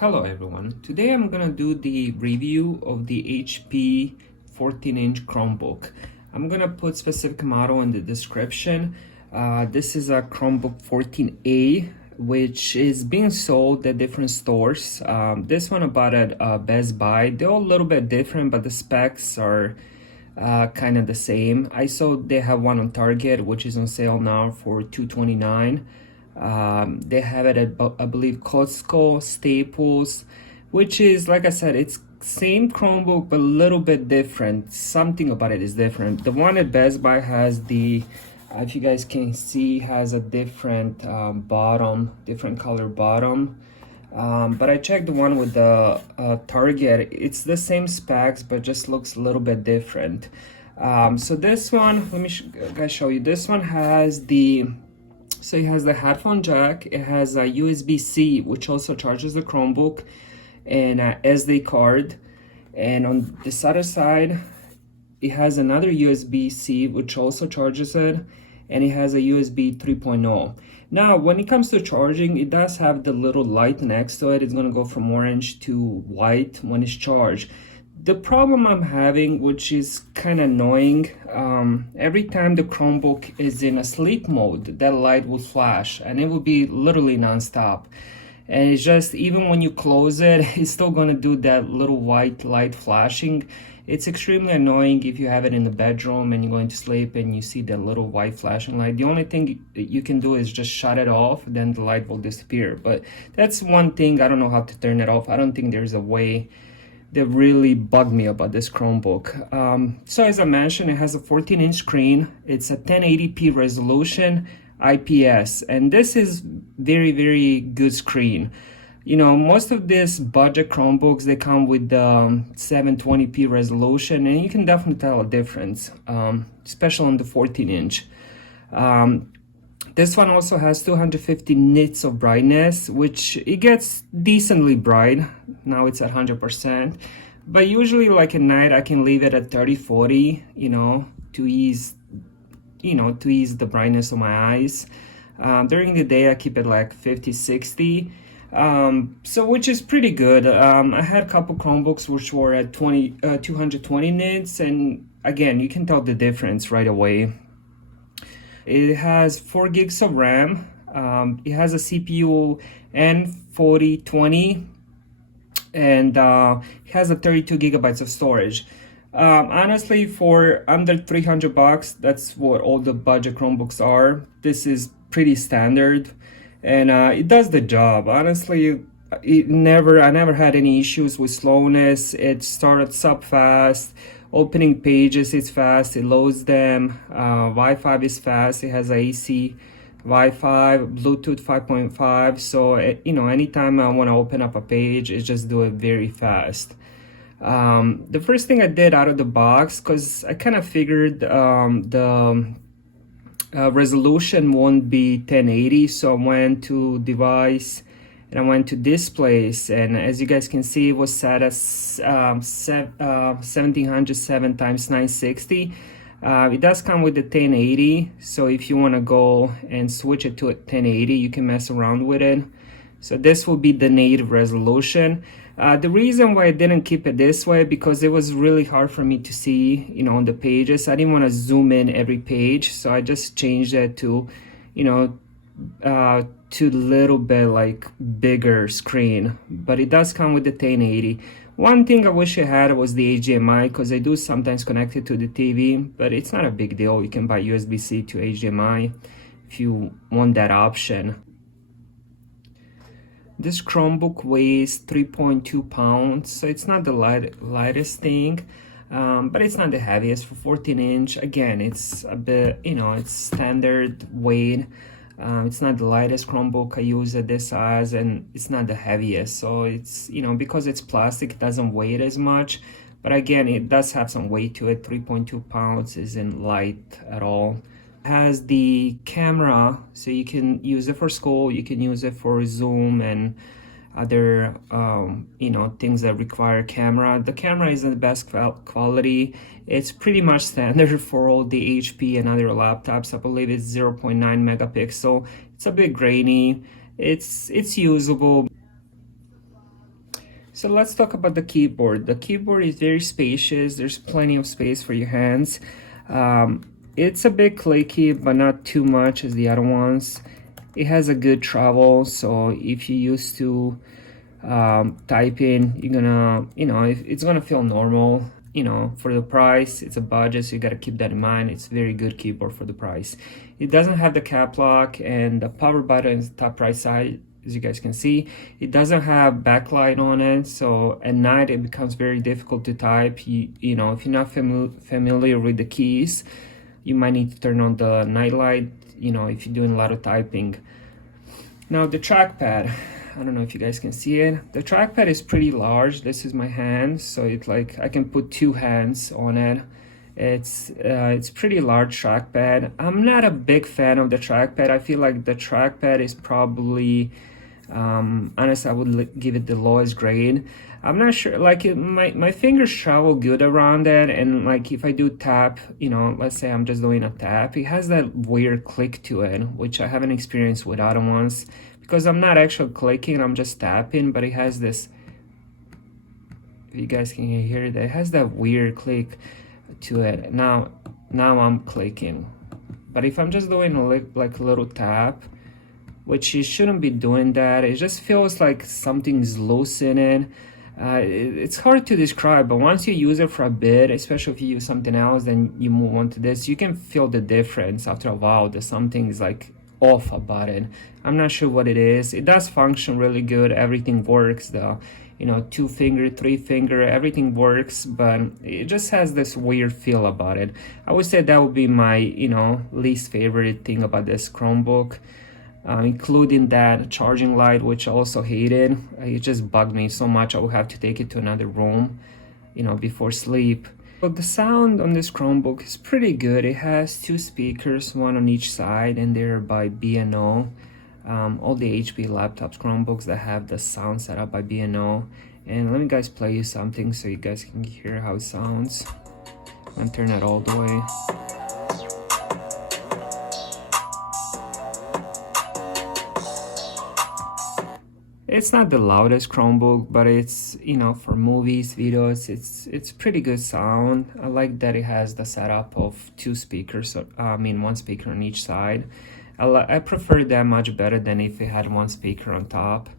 Hello everyone. Today I'm gonna do the review of the HP 14-inch Chromebook. I'm gonna put specific model in the description. This is a Chromebook 14A, which is being sold at different stores. This one I bought at Best Buy. They're all a little bit different, but the specs are kind of the same. I saw they have one on Target, which is on sale now for $229. They have it at, I believe, Costco, Staples, which is, like I said, it's same Chromebook, but a little bit different. Something about it is different. The one at Best Buy has the, if you guys can see, has a different bottom, different color bottom. But I checked the one with the Target. It's the same specs, but just looks a little bit different. So this one, let me guys show you. This one has the, so it has the headphone jack. It has a USB-C, which also charges the Chromebook, and a SD card. And on this other side, it has another USB-C, which also charges it, and it has a USB 3.0. Now, when it comes to charging, it does have the little light next to it. It's gonna go from orange to white when it's charged. The problem I'm having, which is kind of annoying, every time the Chromebook is in a sleep mode, that light will flash, and it will be literally nonstop. And it's just, even when you close it, it's still gonna do that little white light flashing. It's extremely annoying if you have it in the bedroom and you're going to sleep and you see that little white flashing light. The only thing you can do is just shut it off, then the light will disappear. But that's one thing, I don't know how to turn it off. I don't think there's a way. That really bugged me about this Chromebook. So as I mentioned, it has a 14-inch screen. It's a 1080p resolution, IPS, and this is very, very good screen. You know, most of these budget Chromebooks, they come with the 720p resolution, and you can definitely tell a difference, especially on the 14-inch. This one also has 250 nits of brightness, which it gets decently bright. Now it's at 100%, but usually like at night I can leave it at 30-40, to ease the brightness of my eyes. During the day I keep it like 50-60, so which is pretty good. I had a couple Chromebooks which were at 220 nits, and again, you can tell the difference right away. It has 4 gigs of RAM. It has a CPU N4020, and it has a 32 gigabytes of storage. Honestly, for under $300, that's what all the budget Chromebooks are. This is pretty standard, and it does the job. Honestly, I never had any issues with slowness. It starts up fast. Opening pages is fast, it loads them. Wi-Fi is fast, it has AC Wi-Fi, Bluetooth 5.5, so anytime I want to open up a page, it just do it very fast. The first thing I did out of the box, because I kind of figured the resolution won't be 1080, so I went to device and I went to displays, and as you guys can see, it was set as 1707 times 960. It does come with the 1080, so if you want to go and switch it to a 1080, you can mess around with it. So this will be the native resolution. The reason why I didn't keep it this way, because it was really hard for me to see, on the pages. I didn't want to zoom in every page, so I just changed it to, to a little bit like bigger screen, but it does come with the 1080. One thing I wish I had was the HDMI, because I do sometimes connect it to the TV, but it's not a big deal. You can buy USB-C to HDMI if you want that option. This Chromebook weighs 3.2 pounds, so it's not the lightest thing, but it's not the heaviest for 14-inch. Again, it's a bit, it's standard weight. It's not the lightest Chromebook I use at this size, and it's not the heaviest, so it's, because it's plastic, it doesn't weigh as much, but again, it does have some weight to it. 3.2 pounds isn't light at all. It has the camera, so you can use it for school, you can use it for Zoom and other things that require camera. The camera isn't the best quality. It's pretty much standard for all the HP and other laptops. I believe it's 0.9 megapixel. It's a bit grainy. It's usable. So let's talk about the keyboard. The keyboard is very spacious. There's plenty of space for your hands. It's a bit clicky, but not too much as the other ones. It has a good travel, so if you used to type in, you're gonna, it's gonna feel normal. For the price, it's a budget, so you gotta keep that in mind. It's a very good keyboard for the price. It doesn't have the cap lock, and the power button is the top right side, as you guys can see. It doesn't have backlight on it, so at night it becomes very difficult to type. If you're not familiar with the keys, you might need to turn on the night light, if you're doing a lot of typing. Now the trackpad, I don't know if you guys can see it. The trackpad is pretty large. This is my hand, so it's like I can put two hands on it. It's pretty large trackpad. I'm not a big fan of the trackpad. I feel like the trackpad is probably, honestly, I would give it the lowest grade. I'm not sure, like my fingers travel good around it, and like if I do tap, let's say I'm just doing a tap, it has that weird click to it, which I haven't experienced with other ones, because I'm not actually clicking, I'm just tapping, but it has this, if you guys can hear it, it has that weird click to it. Now I'm clicking, but if I'm just doing like a little tap, which you shouldn't be doing that, it just feels like something's loose in it. It's hard to describe, but once you use it for a bit, especially if you use something else, then you move on to this, you can feel the difference after a while that something is like off about it. I'm not sure what it is. It does function really good. Everything works. The 2 finger, 3 finger, everything works, but it just has this weird feel about it. I would say that would be my least favorite thing about this Chromebook. Including that charging light, which I also hated. It just bugged me so much I would have to take it to another room, before sleep. But the sound on this Chromebook is pretty good. It has 2 speakers, one on each side, and they're by B&O. All the HP laptops, Chromebooks that have the sound set up by B&O. And let me guys play you something so you guys can hear how it sounds. I'm gonna turn it all the way. It's not the loudest Chromebook, but it's, for movies, videos, it's pretty good sound. I like that it has the setup of 2 speakers, 1 speaker on each side. I prefer that much better than if it had 1 speaker on top.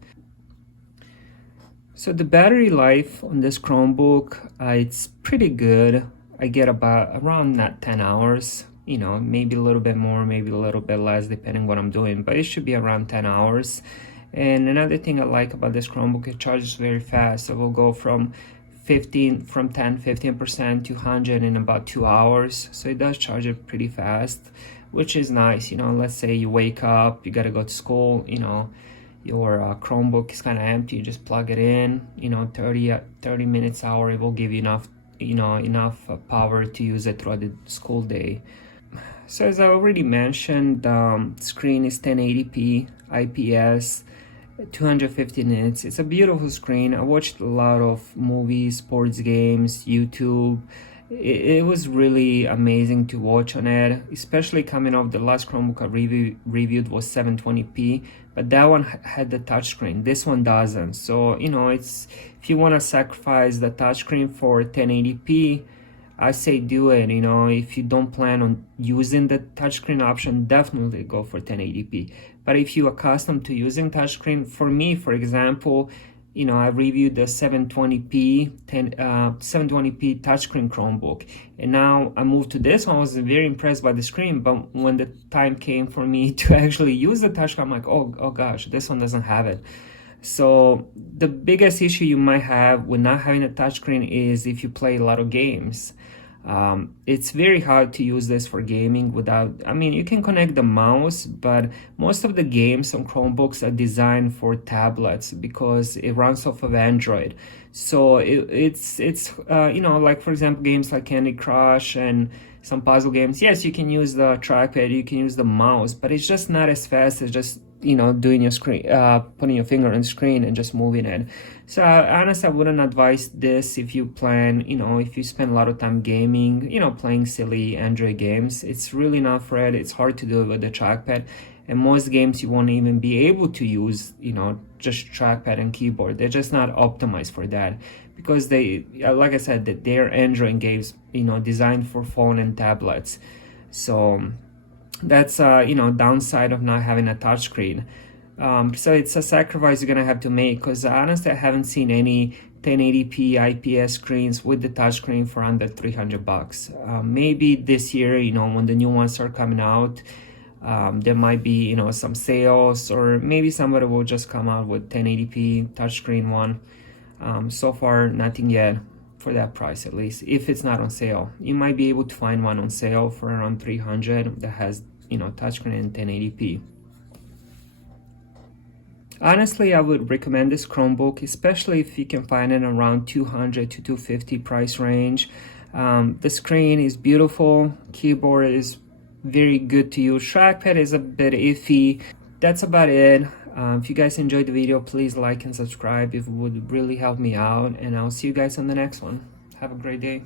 So the battery life on this Chromebook, it's pretty good. I get around 10 hours, maybe a little bit more, maybe a little bit less, depending what I'm doing, but it should be around 10 hours. And another thing I like about this Chromebook, it charges very fast. So it will go from 15% to 100 in about 2 hours. So it does charge it pretty fast, which is nice. Let's say you wake up, you gotta go to school, your Chromebook is kind of empty, you just plug it in, 30 minutes, hour, it will give you enough power to use it throughout the school day. So as I already mentioned, the screen is 1080p IPS, 250 nits. It's a beautiful screen. I watched a lot of movies, sports games, YouTube. It was really amazing to watch on it, especially coming off the last Chromebook I reviewed was 720p, but that one had the touchscreen. This one doesn't. So, it's, if you want to sacrifice the touchscreen for 1080p, I say do it. If you don't plan on using the touchscreen option, definitely go for 1080p. But if you're accustomed to using touchscreen, for me, for example, I reviewed the 720p touchscreen Chromebook, and now I moved to this one. I was very impressed by the screen, but when the time came for me to actually use the touchscreen, I'm like, oh gosh, this one doesn't have it. So the biggest issue you might have with not having a touchscreen is if you play a lot of games. It's very hard to use this for gaming without, you can connect the mouse, but most of the games on Chromebooks are designed for tablets because it runs off of Android. So it's like for example, games like Candy Crush and some puzzle games. Yes, you can use the trackpad, you can use the mouse, but it's just not as fast as just doing your screen, putting your finger on the screen and just moving it. So honestly, I wouldn't advise this if you plan, if you spend a lot of time gaming, playing silly Android games. It's really not for it. It's hard to do it with the trackpad. and most games you won't even be able to use, you know, just trackpad and keyboard. They're just not optimized for that, because they, like I said, that they're Android games, you know, designed for phone and tablets. So that's you know, downside of not having a touchscreen. So it's a sacrifice you're gonna have to make, because honestly I haven't seen any 1080p IPS screens with the touchscreen for under $300. Maybe this year, you know, when the new ones are coming out, there might be, you know, some sales, or maybe somebody will just come out with 1080p touchscreen one. So far nothing yet for that price, at least if it's not on sale. You might be able to find one on sale for around $300 that has, you know, touchscreen and 1080p. Honestly, I would recommend this Chromebook, especially if you can find it around $200 to $250 price range. The screen is beautiful, keyboard is very good to use, trackpad is a bit iffy. That's about it. If you guys enjoyed the video, please like and subscribe. It would really help me out, and I'll see you guys on the next one. Have a great day.